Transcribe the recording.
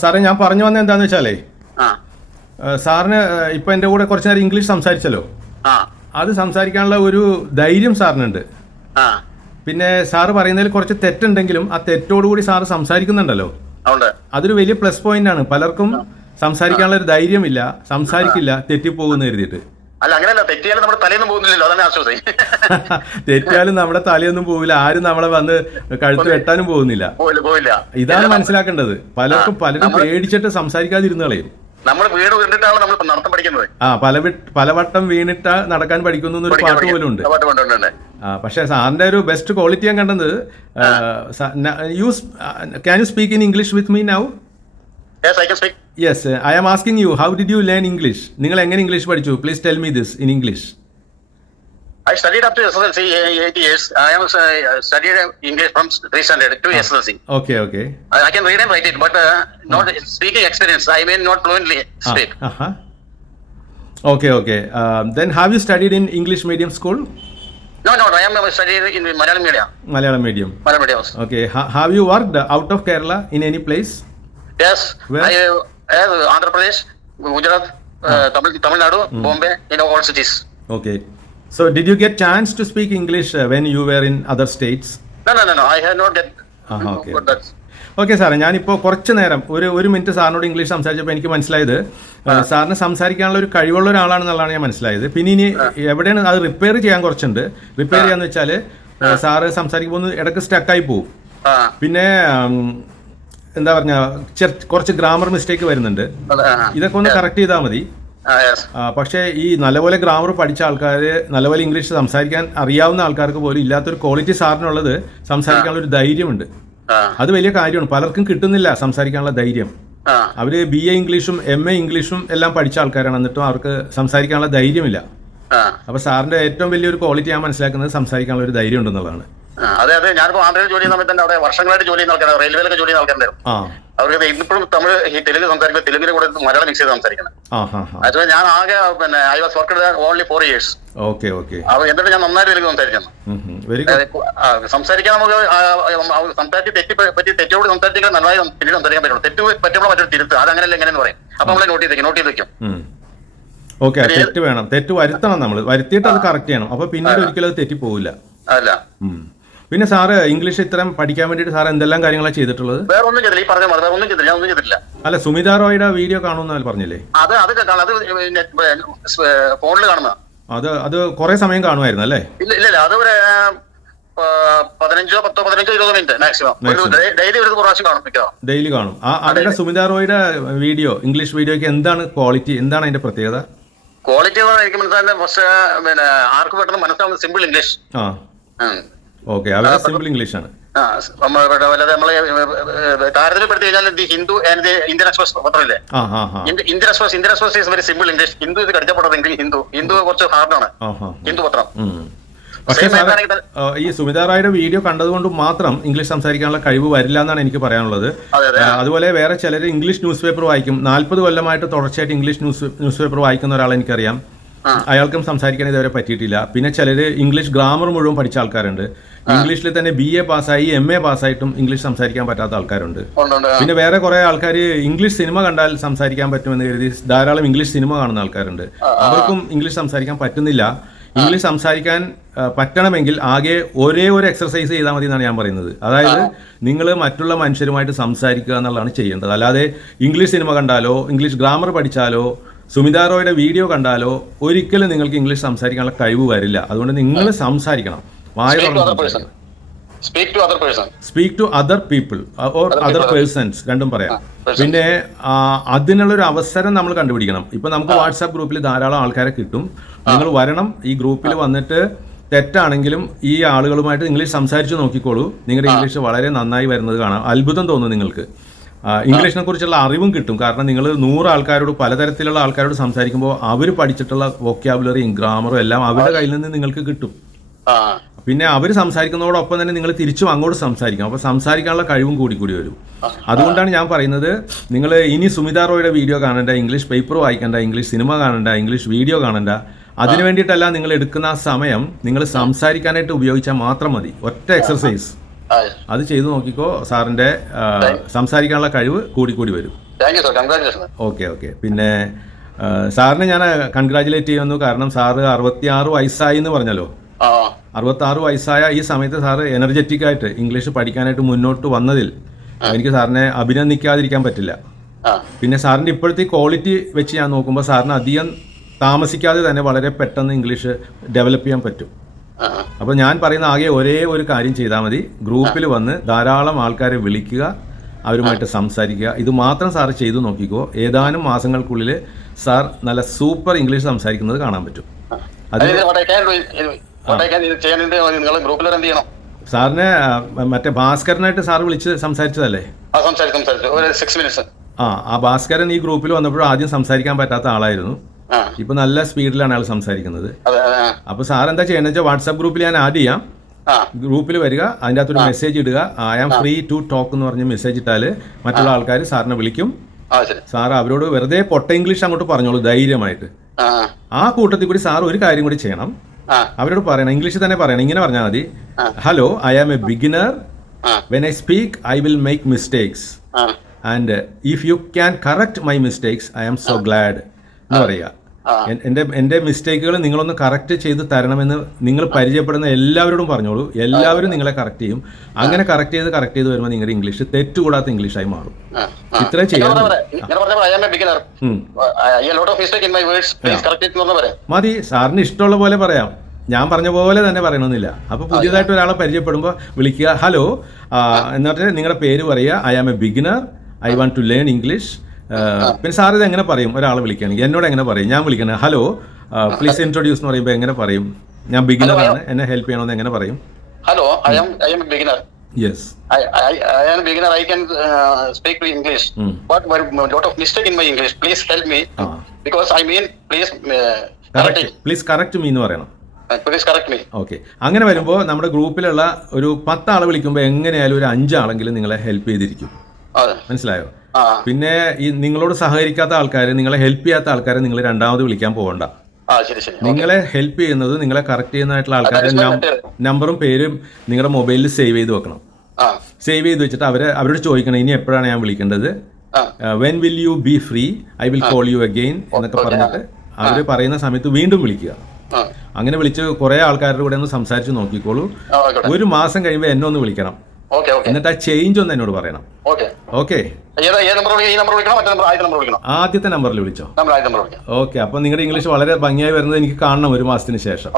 സാറേ ഞാൻ പറഞ്ഞു വന്നത് എന്താണെന്ന് വെച്ചാലേ ആ സാറിന് ഇപ്പം എൻ്റെ കൂടെ കുറച്ച് നേരം ഇംഗ്ലീഷ് സംസാരിച്ചല്ലോ. ആ അത് സംസാരിക്കാനുള്ള ഒരു ധൈര്യം സാറിനുണ്ട്. ആ പിന്നെ സാറ് പറയുന്നതിൽ കുറച്ച് തെറ്റുണ്ടെങ്കിലും ആ തെറ്റോടുകൂടി സാറ് സംസാരിക്കുന്നുണ്ടല്ലോ, ഉണ്ട്. അതൊരു വലിയ പ്ലസ് പോയിന്റ് ആണ്. പലർക്കും സംസാരിക്കാനുള്ള ഒരു ധൈര്യമില്ല, സംസാരിക്കില്ല, തെറ്റിപ്പോകുന്നു കരുതിയിട്ട്. അല്ല അങ്ങനെയല്ല, തെറ്റിയാലും നമ്മുടെ തലേന്നും പോകുന്നില്ലല്ലോ, അതാണ് ആശ്വാസം. തെറ്റിയാലും നമ്മുടെ തലയൊന്നും പോവില്ല, ആരും നമ്മളെ വന്ന് കഴുത്ത് വെട്ടാനും പോകുന്നില്ല. പോയില്ല. ഇതാണ് മനസ്സിലാക്കേണ്ടത്. പലരും പേടിച്ചിട്ട് സംസാരിക്കാതിരുന്നു കളയും. നമ്മൾ വീട് വീണിട്ടാണ് നമ്മൾ നടത്തം പഠിക്കുന്നത്. പലവട്ടം വീണിട്ട് നടക്കാൻ പഠിക്കുന്നു എന്നൊരു പാട്ട് പോലും ഉണ്ട്. പക്ഷെ സാറിന്റെ ഒരു ബെസ്റ്റ് ക്വാളിറ്റി ഞാൻ കണ്ടത്, can you speak in English with me now? Yes, I am asking you, how did you learn English? നിങ്ങൾ എങ്ങനെ ഇംഗ്ലീഷ് പഠിച്ചു? Please tell me this in English. I studied up to SSLC 8 years. I am studied English from 3 standard to SSLC. Okay. I can read and write it, but not speaking experience. I may not fluently speak. Okay. Then have you studied in English medium school? No. I am studied in Malayalam medium. Malayalam medium. Okay. Have you worked out of Kerala in any place? Yes. Where? I have Andhra Pradesh, Gujarat, Tamil Nadu, Bombay, in all cities. Okay. So did you get chance to speak English when you were in other states? No. I have not get got that. Okay സാറേ, ഞാനിപ്പോൾ കുറച്ച് നേരം ഒരു minute സാറിനോട് English സംസാരിച്ചപ്പോൾ എനിക്ക് മനസ്സിലായത് സാറിന് സംസാരിക്കാനുള്ള ഒരു കഴിവുള്ള ഒരാളാണെന്നുള്ളതാണ് ഞാൻ മനസ്സിലായത്. പിന്നെ ഇനി എവിടെയാണ് അത് റിപ്പയർ ചെയ്യാൻ കുറച്ചുണ്ട്. റിപ്പയർ ചെയ്യാന്ന് വെച്ചാൽ സാറ് സംസാരിക്കുമ്പോൾ ഇടയ്ക്ക് സ്റ്റക്കായി പോകും. പിന്നെ എന്താ പറഞ്ഞ കുറച്ച് ഗ്രാമർ മിസ്റ്റേക്ക് വരുന്നുണ്ട്. ഇതൊക്കെ ഒന്ന് കറക്റ്റ് ചെയ്താൽ മതി. പക്ഷേ ഈ നല്ലപോലെ ഗ്രാമർ പഠിച്ച ആൾക്കാർ, നല്ലപോലെ ഇംഗ്ലീഷ് സംസാരിക്കാൻ അറിയാവുന്ന ആൾക്കാർക്ക് പോലും ഇല്ലാത്തൊരു ക്വാളിറ്റി സാറിനുള്ളത് സംസാരിക്കാനുള്ള ഒരു ധൈര്യമുണ്ട്. അത് വലിയ കാര്യമാണ്. പലർക്കും കിട്ടുന്നില്ല സംസാരിക്കാനുള്ള ധൈര്യം. അവര് BA ഇംഗ്ലീഷും MA ഇംഗ്ലീഷും എല്ലാം പഠിച്ച ആൾക്കാരാണ്, എന്നിട്ടും അവർക്ക് സംസാരിക്കാനുള്ള ധൈര്യമില്ല. അപ്പൊ സാറിന്റെ ഏറ്റവും വലിയൊരു ക്വാളിറ്റി ഞാൻ മനസ്സിലാക്കുന്നത് സംസാരിക്കാനുള്ള ഒരു ധൈര്യം ഉണ്ടെന്നുള്ളതാണ്. അതെ, ഞാനിപ്പോ ആന്ധ്രയിൽ ജോലി ചെയ്യുന്ന സമയത്ത് തന്നെ അവിടെ വർഷങ്ങളായിട്ട് ജോലി ചെയ്യുന്ന ആൾക്കാരാണ്, റെയിൽവേയിലൊക്കെ ജോലി ചെയ്യുന്ന ആൾക്കാരുണ്ടായിരുന്നു. അവർക്ക് ഇന്നിപ്പോഴും തമിഴ് ഈ തെലുങ്ക് സംസാരിക്കുമ്പോൾ തെലുങ്കിനെ കൂടെ മലയാളം മിക്സ് ചെയ്ത് സംസാരിക്കണം. അതുപോലെ ഞാൻ ആകെ I was worked only 4 years. Okay. എന്നിട്ട് ഞാൻ നന്നായിട്ട് തെലുങ്ക് സംസാരിക്കുന്നു. സംസാരിക്കാൻ നമുക്ക് സംസാരിച്ച് തെറ്റോട് സംസാരിക്കാൻ നന്നായി പിന്നീട് സംസാരിക്കാൻ പറ്റുള്ളൂ. തെറ്റ് പറ്റുമ്പോൾ മറ്റൊരു തിരുത്ത്, അതങ്ങനെയല്ല എങ്ങനെയെന്ന് പറയും. അപ്പൊ നമ്മളെ നോട്ട് ചെയ്ത് വെക്കും. ഓക്കെ, തെറ്റ് വേണം, തെറ്റ് വരുത്തണം, നമ്മൾ വരുത്തിയിട്ട് അത് കറക്റ്റ് ചെയ്യണം. അപ്പൊ പിന്നീട് ഒരിക്കലും അത് തെറ്റിപ്പോവില്ല. അല്ല. പിന്നെ സാറ് ഇംഗ്ലീഷ് ഇത്രയും പഠിക്കാൻ വേണ്ടിട്ട് സാർ എന്തെല്ലാം കാര്യങ്ങളാണ് ചെയ്തിട്ടുള്ളത്? വേറെ ഒന്നും ചെയ്തില്ല, ഈ പറഞ്ഞ വേറെ ഒന്നും ചെയ്തില്ല, ഞാൻ ഒന്നും ചെയ്തിട്ടില്ല. അല്ല, സുമിത റോയുടെ വീഡിയോ കാണുമെന്ന് പറഞ്ഞില്ലേ? അത് ഫോണിൽ കാണുന്ന അത് കുറെ സമയം കാണുമായിരുന്നു അല്ലേ? ഇല്ല, അത് ഒരു 15-20 മിനിറ്റ് മാക്സിമം. ഡെയിലി ഒരു പ്രാവശ്യം കാണും. ഡെയിലി കാണും. അതിന്റെ സുമിത റോയുടെ വീഡിയോ, ഇംഗ്ലീഷ് വീഡിയോക്ക് എന്താണ് ക്വാളിറ്റി, എന്താണ് അതിന്റെ പ്രത്യേകത? ക്വാളിറ്റി എനിക്ക് മനസ്സിലാകുന്നത് പക്ഷേ ആർക്ക് പെട്ടെന്ന് മനസ്സിലാവുന്നത് സിമ്പിൾ ഇംഗ്ലീഷ്. ഓക്കെ, അവരുടെ സിമ്പിൾ ഇംഗ്ലീഷ് ആണ്. നമ്മള് താരതമ്യപ്പെടുത്തി കഴിഞ്ഞാൽ ഹിന്ദു ആൻഡ് ഇന്ത്യൻ എക്സ്പ്രസ് പത്രമില്ലേ, Indian Express is very simple English. Hindu ഇത് കടിച്ചപ്പെട്ടത് ഹിന്ദു കുറച്ച് ഹാർഡാണ്, ഹിന്ദു പത്രം. പക്ഷേ ഈ സുമിത റായുടെ വീഡിയോ കണ്ടതുകൊണ്ട് മാത്രം ഇംഗ്ലീഷ് സംസാരിക്കാനുള്ള കഴിവ് വരില്ല എന്നാണ് എനിക്ക് പറയാനുള്ളത്. അതുപോലെ വേറെ ചിലർ ഇംഗ്ലീഷ് ന്യൂസ് പേപ്പർ വായിക്കും. 40 കൊല്ലമായിട്ട് തുടർച്ചയായിട്ട് ഇംഗ്ലീഷ് ന്യൂസ് പേപ്പർ വായിക്കുന്ന ഒരാളെ എനിക്കറിയാം. അയാൾക്കും സംസാരിക്കാൻ ഇതുവരെ പറ്റിയിട്ടില്ല. പിന്നെ ചിലർ ഇംഗ്ലീഷ് ഗ്രാമർ മുഴുവൻ പഠിച്ച ആൾക്കാരുണ്ട്. ഇംഗ്ലീഷിൽ തന്നെ BA പാസ്സായി MA പാസ്സായിട്ടും ഇംഗ്ലീഷ് സംസാരിക്കാൻ പറ്റാത്ത ആൾക്കാരുണ്ട്. പിന്നെ വേറെ കുറെ ആൾക്കാർ ഇംഗ്ലീഷ് സിനിമ കണ്ടാൽ സംസാരിക്കാൻ പറ്റുമെന്ന് കരുതി ധാരാളം ഇംഗ്ലീഷ് സിനിമ കാണുന്ന ആൾക്കാരുണ്ട്. അവർക്കും ഇംഗ്ലീഷ് സംസാരിക്കാൻ പറ്റുന്നില്ല. ഇംഗ്ലീഷ് സംസാരിക്കാൻ പറ്റണമെങ്കിൽ ആകെ ഒരേ ഒരു എക്സർസൈസ് ചെയ്താൽ മതി എന്നാണ് ഞാൻ പറയുന്നത്. അതായത് നിങ്ങൾ മറ്റുള്ള മനുഷ്യരുമായിട്ട് സംസാരിക്കുക എന്നുള്ളതാണ് ചെയ്യേണ്ടത്. അല്ലാതെ ഇംഗ്ലീഷ് സിനിമ കണ്ടാലോ ഇംഗ്ലീഷ് ഗ്രാമർ പഠിച്ചാലോ സുമിത റോയുടെ വീഡിയോ കണ്ടാലോ ഒരിക്കലും നിങ്ങൾക്ക് ഇംഗ്ലീഷ് സംസാരിക്കാനുള്ള കഴിവ് വരില്ല. അതുകൊണ്ട് നിങ്ങൾ സംസാരിക്കണം, speak to other people or other persons, രണ്ടും പറയാം. പിന്നെ അതിനുള്ളൊരു അവസരം നമ്മൾ കണ്ടുപിടിക്കണം. ഇപ്പൊ നമുക്ക് വാട്സാപ്പ് ഗ്രൂപ്പിൽ ധാരാളം ആൾക്കാരെ കിട്ടും. നിങ്ങൾ വരണം, ഈ ഗ്രൂപ്പിൽ വന്നിട്ട് തെറ്റാണെങ്കിലും ഈ ആളുകളുമായിട്ട് ഇംഗ്ലീഷ് സംസാരിച്ച് നോക്കിക്കോളൂ. നിങ്ങളുടെ ഇംഗ്ലീഷ് വളരെ നന്നായി വരുന്നത് കാണാം. അത്ഭുതം തോന്നും നിങ്ങൾക്ക്. ഇംഗ്ലീഷിനെ കുറിച്ചുള്ള അറിവും കിട്ടും. കാരണം നിങ്ങൾ 100 ആൾക്കാരോട്, പലതരത്തിലുള്ള ആൾക്കാരോട് സംസാരിക്കുമ്പോൾ അവർ പഠിച്ചിട്ടുള്ള വൊക്കാബുലറിയും ഗ്രാമറും എല്ലാം അവരുടെ കയ്യിൽ നിന്ന് നിങ്ങൾക്ക് കിട്ടും. പിന്നെ അവർ സംസാരിക്കുന്നതോടൊപ്പം തന്നെ നിങ്ങൾ തിരിച്ചും അങ്ങോട്ട് സംസാരിക്കണം. അപ്പോൾ സംസാരിക്കാനുള്ള കഴിവും കൂടി വരും. അതുകൊണ്ടാണ് ഞാൻ പറയുന്നത്, നിങ്ങൾ ഇനി സുമിത റോയുടെ വീഡിയോ കാണണ്ട, ഇംഗ്ലീഷ് പേപ്പർ വായിക്കണ്ട, ഇംഗ്ലീഷ് സിനിമ കാണണ്ട, ഇംഗ്ലീഷ് വീഡിയോ കാണണ്ട. അതിനു വേണ്ടിയിട്ടല്ല നിങ്ങൾ എടുക്കുന്ന സമയം നിങ്ങൾ സംസാരിക്കാനായിട്ട് ഉപയോഗിച്ചാൽ മാത്രം മതി. ഒറ്റ എക്സർസൈസ്, അത് ചെയ്തു നോക്കിക്കോ. സാറിന്റെ സംസാരിക്കാനുള്ള കഴിവ് കൂടി വരും. Okay okay. പിന്നെ സാറിനെ ഞാൻ കൺഗ്രാജുലേറ്റ് ചെയ്യുന്നു. കാരണം സാറ് 66 വയസ്സായി എന്ന് പറഞ്ഞല്ലോ. 66 വയസ്സായ ഈ സമയത്ത് സാറ് എനർജറ്റിക് ആയിട്ട് ഇംഗ്ലീഷ് പഠിക്കാനായിട്ട് മുന്നോട്ട് വന്നതിൽ എനിക്ക് സാറിനെ അഭിനന്ദിക്കാതിരിക്കാൻ പറ്റില്ല. പിന്നെ സാറിൻ്റെ ഇപ്പോഴത്തെ ക്വാളിറ്റി വെച്ച് ഞാൻ നോക്കുമ്പോൾ സാറിന് അധികം താമസിക്കാതെ തന്നെ വളരെ പെട്ടെന്ന് ഇംഗ്ലീഷ് ഡെവലപ്പ് ചെയ്യാൻ പറ്റും. അപ്പോൾ ഞാൻ പറയുന്ന ആകെ ഒരേ ഒരു കാര്യം ചെയ്താൽ മതി. ഗ്രൂപ്പിൽ വന്ന് ധാരാളം ആൾക്കാരെ വിളിക്കുക, അവരുമായിട്ട് സംസാരിക്കുക. ഇത് മാത്രം സാർ ചെയ്തു നോക്കിക്കോ. ഏതാനും മാസങ്ങൾക്കുള്ളിൽ സാർ നല്ല സൂപ്പർ ഇംഗ്ലീഷ് സംസാരിക്കുന്നത് കാണാൻ പറ്റും. സാറിനെ മറ്റേ ഭാസ്കരനായിട്ട് സാർ വിളിച്ച് സംസാരിച്ചതല്ലേ? ആ ഭാസ്കരൻ ഈ ഗ്രൂപ്പിൽ വന്നപ്പോഴും ആദ്യം സംസാരിക്കാൻ പറ്റാത്ത ആളായിരുന്നു. ഇപ്പൊ നല്ല സ്പീഡിലാണ് അയാൾ സംസാരിക്കുന്നത്. അപ്പൊ സാർ എന്താ ചെയ്യണമെന്ന് വെച്ചാൽ വാട്സാപ്പ് ഗ്രൂപ്പിൽ ഞാൻ ആഡ് ചെയ്യാം. ഗ്രൂപ്പിൽ വരിക, അതിൻ്റെ അകത്തൊരു മെസ്സേജ് ഇടുക. I am free to talk എന്ന് പറഞ്ഞ് മെസ്സേജ് ഇട്ടാല് മറ്റുള്ള ആൾക്കാർ സാറിനെ വിളിക്കും. സാർ അവരോട് വെറുതെ പൊട്ട ഇംഗ്ലീഷ് അങ്ങോട്ട് പറഞ്ഞോളൂ ധൈര്യമായിട്ട്. ആ കൂട്ടത്തിൽ കൂടി സാർ ഒരു കാര്യം കൂടി ചെയ്യണം. അവരോട് പറയണം, ഇംഗ്ലീഷിൽ തന്നെ പറയണം. ഇങ്ങനെ പറഞ്ഞാൽ മതി: hello, I am a beginner. When I speak I will make mistakes and if you can correct my mistakes I am so glad എന്ന് പറയുക. എൻ്റെ മിസ്റ്റേക്കുകൾ നിങ്ങളൊന്ന് കറക്റ്റ് ചെയ്ത് തരണമെന്ന് നിങ്ങൾ പരിചയപ്പെടുന്ന എല്ലാവരോടും പറഞ്ഞോളൂ. എല്ലാവരും നിങ്ങളെ കറക്റ്റ് ചെയ്യും. അങ്ങനെ കറക്റ്റ് ചെയ്ത് വരുമ്പോൾ നിങ്ങളുടെ ഇംഗ്ലീഷ് തെറ്റുകൂടാത്ത ഇംഗ്ലീഷായി മാറും. ഇത്രേ ചെയ്യാൻ മതി. സാറിന് ഇഷ്ടമുള്ള പോലെ പറയാം. ഞാൻ പറഞ്ഞ പോലെ തന്നെ പറയണമെന്നില്ല. അപ്പോൾ പുതിയതായിട്ട് ഒരാളെ പരിചയപ്പെടുമ്പോൾ വിളിക്കുക, ഹലോ, എന്നിട്ട് നിങ്ങളുടെ പേര് പറയുക, I am a beginner, I want to learn English. പിന്നെ സാർ ഇത് എങ്ങനെ പറയും? ഒരാളെ വിളിക്കുകയാണെങ്കിൽ എന്നോട് എങ്ങനെ പറയും? ഞാൻ വിളിക്കണേ, ഹലോ പ്ലീസ് ഇൻട്രൊഡ്യൂസ് എന്ന് പറയുമ്പോൾ എങ്ങനെ പറയും? ഞാൻ ബിഗിനറാണ്, എന്നെ ഹെൽപ്പ് ചെയ്യണമെന്ന് എങ്ങനെ പറയും? Hello, I am beginner. Yes. I am a beginner. I can speak to English, but a lot of mistake in my English. Please help me because I mean, please correct me എന്ന് പറയണം. Please correct me. Okay. അങ്ങനെ വരുമ്പോൾ നമ്മുടെ ഗ്രൂപ്പിലുള്ള ഒരു 10 ആളെ വിളിക്കുമ്പോൾ എങ്ങനെയായാലും ഒരു 5 ആളെങ്കിലും നിങ്ങളെ ഹെൽപ്പ് ചെയ്തിരിക്കും. മനസ്സിലായോ? പിന്നെ ഈ നിങ്ങളോട് സഹകരിക്കാത്ത ആൾക്കാർ, നിങ്ങളെ ഹെൽപ്പ് ചെയ്യാത്ത ആൾക്കാരെ നിങ്ങൾ രണ്ടാമത് വിളിക്കാൻ പോകണ്ട. നിങ്ങളെ ഹെൽപ്പ് ചെയ്യുന്നത്, നിങ്ങളെ കറക്റ്റ് ചെയ്യുന്നതായിട്ടുള്ള ആൾക്കാരുടെ നമ്പറും പേരും നിങ്ങളുടെ മൊബൈലിൽ സേവ് ചെയ്ത് വെക്കണം. സേവ് ചെയ്ത് വെച്ചിട്ട് അവരോട് ചോദിക്കണം, ഇനി എപ്പോഴാണ് ഞാൻ വിളിക്കേണ്ടത്, when will you B free, I will call you again എന്നൊക്കെ പറഞ്ഞിട്ട് അവർ പറയുന്ന സമയത്ത് വീണ്ടും വിളിക്കുക. അങ്ങനെ വിളിച്ച് കുറേ ആൾക്കാരുടെ കൂടെ ഒന്ന് സംസാരിച്ച് നോക്കിക്കോളൂ. ഒരു മാസം കഴിയുമ്പോൾ എന്നെ ഒന്ന് വിളിക്കണം. എന്നിട്ട് ആ ചേഞ്ച് ഒന്ന് എന്നോട് പറയണം. ഓക്കെ. ആദ്യത്തെ നമ്പറിൽ വിളിച്ചോ. ഓക്കെ. അപ്പൊ നിങ്ങളുടെ ഇംഗ്ലീഷ് വളരെ ഭംഗിയായി വരുന്നത് എനിക്ക് കാണണം ഒരു മാസത്തിന് ശേഷം.